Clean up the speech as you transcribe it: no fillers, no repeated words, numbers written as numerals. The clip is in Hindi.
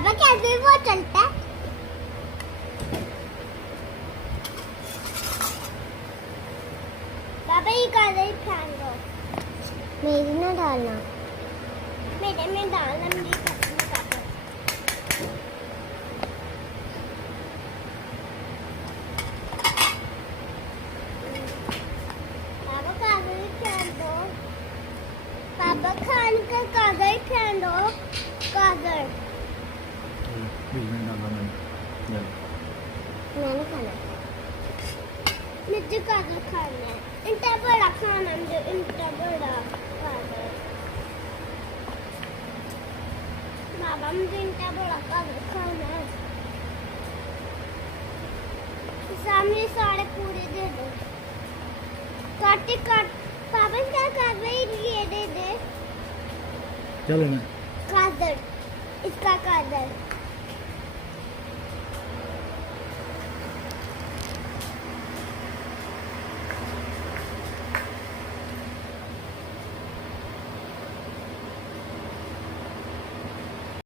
पापा कैसे वो चलता है? पापा ये कागज फेंक दो। मेरी ना डालना। मेरे में डालना मेरी पसंद का। पापा कागज फेंक दो। पापा खान का कागज फेंक दो। कागज। बीच में डाला मैंने। मैंने खाना। मुझे कागज खाना है। इतना बड़ा खाना मुझे इतना बड़ा कागज। बाबा मुझे इतना बड़ा कागज खाना है। सामने सारे पूरे दे दो। काटे काट। पापा क्या कागज ये दे दे। क्या लेना है? कागज। इसका कागज।